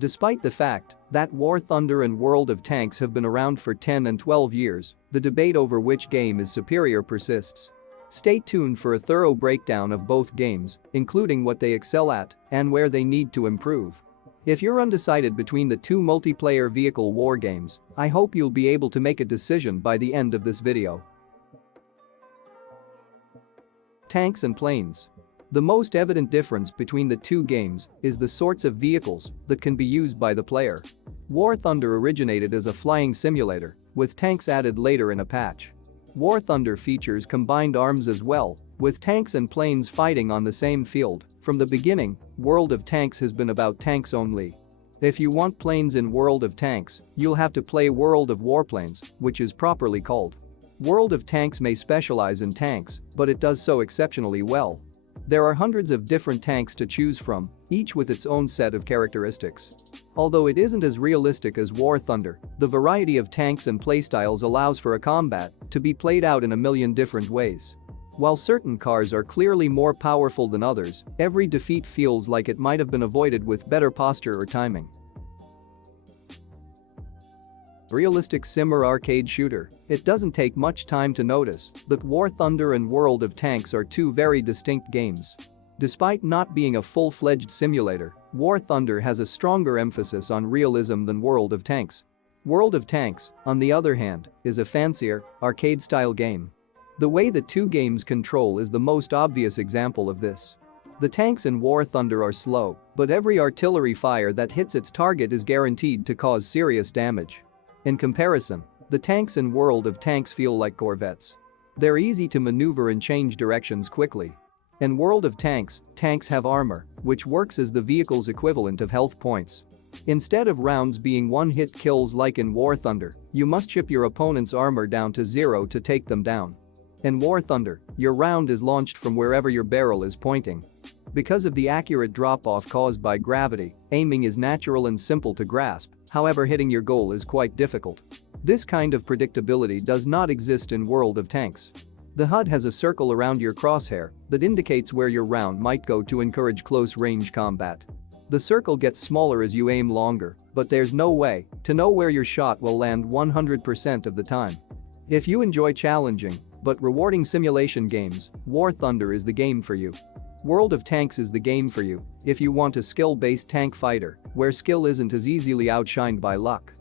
Despite the fact that War Thunder and World of Tanks have been around for 10 and 12 years, the debate over which game is superior persists. Stay tuned for a thorough breakdown of both games, including what they excel at and where they need to improve. If you're undecided between the two multiplayer vehicle war games, I hope you'll be able to make a decision by the end of this video. Tanks and planes. The most evident difference between the two games is the sorts of vehicles that can be used by the player. War Thunder originated as a flying simulator, with tanks added later in a patch. War Thunder features combined arms as well, with tanks and planes fighting on the same field. From the beginning, World of Tanks has been about tanks only. If you want planes in World of Tanks, you'll have to play World of Warplanes, which is properly called. World of Tanks may specialize in tanks, but it does so exceptionally well. There are hundreds of different tanks to choose from, each with its own set of characteristics. Although it isn't as realistic as War Thunder, the variety of tanks and playstyles allows for a combat to be played out in a million different ways. While certain cars are clearly more powerful than others, every defeat feels like it might have been avoided with better posture or timing. Realistic sim or arcade shooter. It doesn't take much time to notice that War Thunder and World of Tanks are two very distinct games. Despite not being a full-fledged simulator, War Thunder has a stronger emphasis on realism than World of Tanks. World of Tanks, on the other hand, is a fancier, arcade-style game. The way the two games control is the most obvious example of this. The tanks in War Thunder are slow, but every artillery fire that hits its target is guaranteed to cause serious damage. In comparison, the tanks in World of Tanks feel like corvettes. They're easy to maneuver and change directions quickly. In World of Tanks, tanks have armor, which works as the vehicle's equivalent of health points. Instead of rounds being one-hit kills like in War Thunder, you must chip your opponent's armor down to 0 to take them down. In War Thunder, your round is launched from wherever your barrel is pointing. Because of the accurate drop-off caused by gravity, aiming is natural and simple to grasp, however hitting your goal is quite difficult. This kind of predictability does not exist in World of Tanks. The HUD has a circle around your crosshair that indicates where your round might go to encourage close-range combat. The circle gets smaller as you aim longer, but there's no way to know where your shot will land 100% of the time. If you enjoy challenging but rewarding simulation games, War Thunder is the game for you. World of Tanks is the game for you if you want a skill-based tank fighter where skill isn't as easily outshined by luck.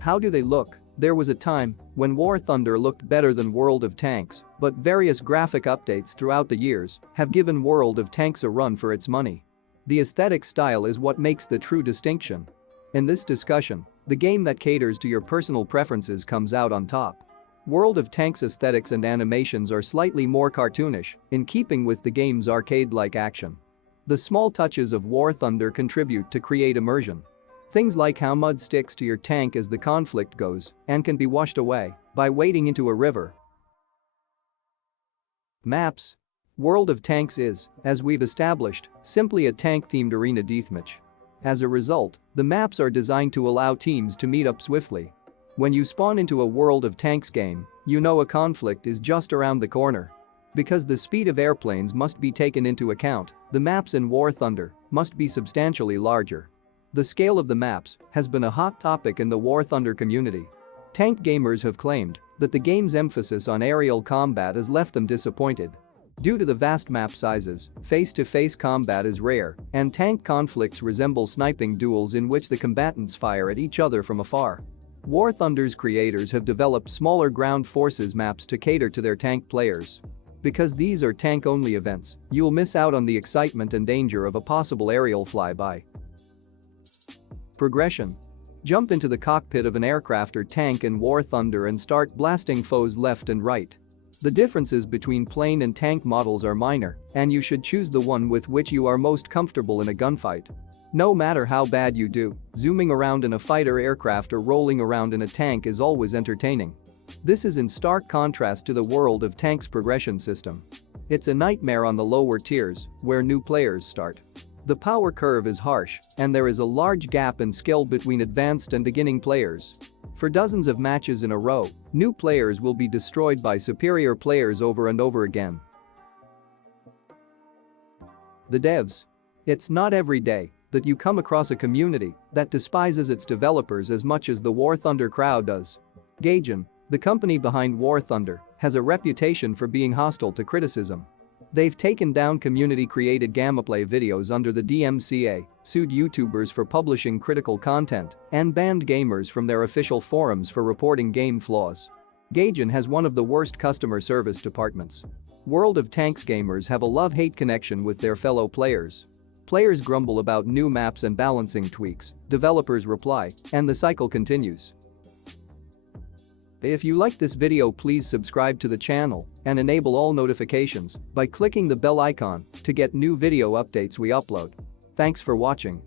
How do they look? There was a time when War Thunder looked better than World of Tanks, but various graphic updates throughout the years have given World of Tanks a run for its money. The aesthetic style is what makes the true distinction. In this discussion, the game that caters to your personal preferences comes out on top. World of Tanks aesthetics and animations are slightly more cartoonish, in keeping with the game's arcade-like action. The small touches of War Thunder contribute to create immersion. Things like how mud sticks to your tank as the conflict goes and can be washed away by wading into a river. Maps. World of Tanks is, as we've established, simply a tank-themed arena deathmatch. As a result, the maps are designed to allow teams to meet up swiftly. When you spawn into a World of Tanks game, you know a conflict is just around the corner. Because the speed of airplanes must be taken into account, the maps in War Thunder must be substantially larger. The scale of the maps has been a hot topic in the War Thunder community. Tank gamers have claimed that the game's emphasis on aerial combat has left them disappointed. Due to the vast map sizes, face-to-face combat is rare, and tank conflicts resemble sniping duels in which the combatants fire at each other from afar. War Thunder's creators have developed smaller ground forces maps to cater to their tank players. Because these are tank-only events, you'll miss out on the excitement and danger of a possible aerial flyby. Progression. Jump into the cockpit of an aircraft or tank in War Thunder and start blasting foes left and right. The differences between plane and tank models are minor, and you should choose the one with which you are most comfortable in a gunfight. No matter how bad you do, zooming around in a fighter aircraft or rolling around in a tank is always entertaining. This is in stark contrast to the World of Tanks progression system. It's a nightmare on the lower tiers, where new players start. The power curve is harsh, and there is a large gap in skill between advanced and beginning players. For dozens of matches in a row, new players will be destroyed by superior players over and over again. The devs. It's not every day that you come across a community that despises its developers as much as the War Thunder crowd does. Gaijin, the company behind War Thunder, has a reputation for being hostile to criticism. They've taken down community-created gameplay videos under the DMCA, sued YouTubers for publishing critical content, and banned gamers from their official forums for reporting game flaws. Gaijin has one of the worst customer service departments. World of Tanks gamers have a love-hate connection with their fellow players. Players grumble about new maps and balancing tweaks, developers reply, and the cycle continues. If you liked this video, please subscribe to the channel and enable all notifications by clicking the bell icon to get new video updates we upload. Thanks for watching.